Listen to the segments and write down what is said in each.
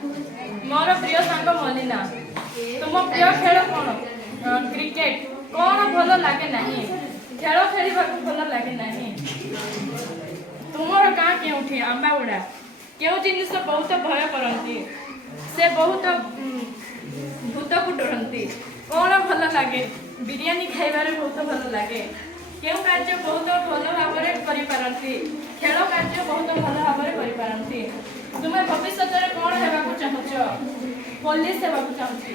मोर प्रिय सांग मलिना तुम प्रिय खेल कौन क्रिकेट कौन भल लगे ना खेल खेल भल लगे ना तुमर गाँ के आंबागुड़ा क्यों जिनिस बहुत भय करती से बहुत भूत को डरती कौन भल लगे बिरियानी खाइबार बहुत भल लगे क्यों कार्य बहुत भल भाव करती खेल कार्य बहुत भल भाव करती तुम्हें भविष्य में कौन होगा चाहूच पुलिस होगा चाहूँगी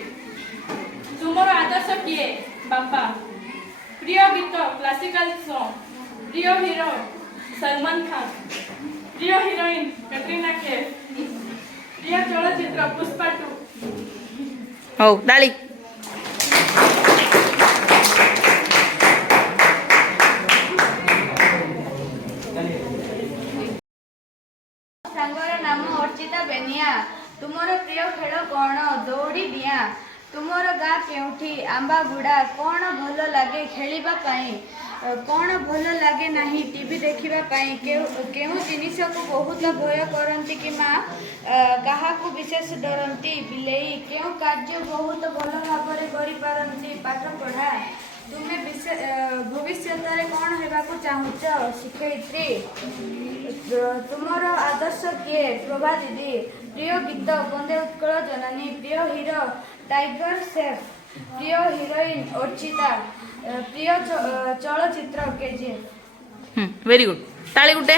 तुमर आदर्श किए बापा प्रिय गीत क्लासिकल सॉन्ग प्रिय हीरो सलमान खान प्रिय हीरोइन कैटरीना कैफ प्रिय चलचित्र पुष्पा 2 हो ताली सांगर नाम अर्चिता बेनिया तुमर प्रिय खेल कौन दौड़ी डिया तुमर गाँ केउठी आंबागुड़ा कौन भल लगे खेलिबा पाई कौन भल लगे नहीं टीवी देखिबा पाई केउ जिनिस को बहुत भय करती कि माँ काहाकू विशेष डरती बिलेई केउ कार्य बहुत भल भाव करि पारंती पाठ पढ़ा तुम्हें भविष्य में कौन होगा चाहूच शिक्षयित्री तुमर आदर्श किए प्रभा दीदी प्रिय गीत बंदे उत्कल जननी प्रिय हीरो टाइगर शेफ प्रिय हीरोइन अर्चिता प्रिय चलचित्र केजीएफ वेरी गुड ताली गुटे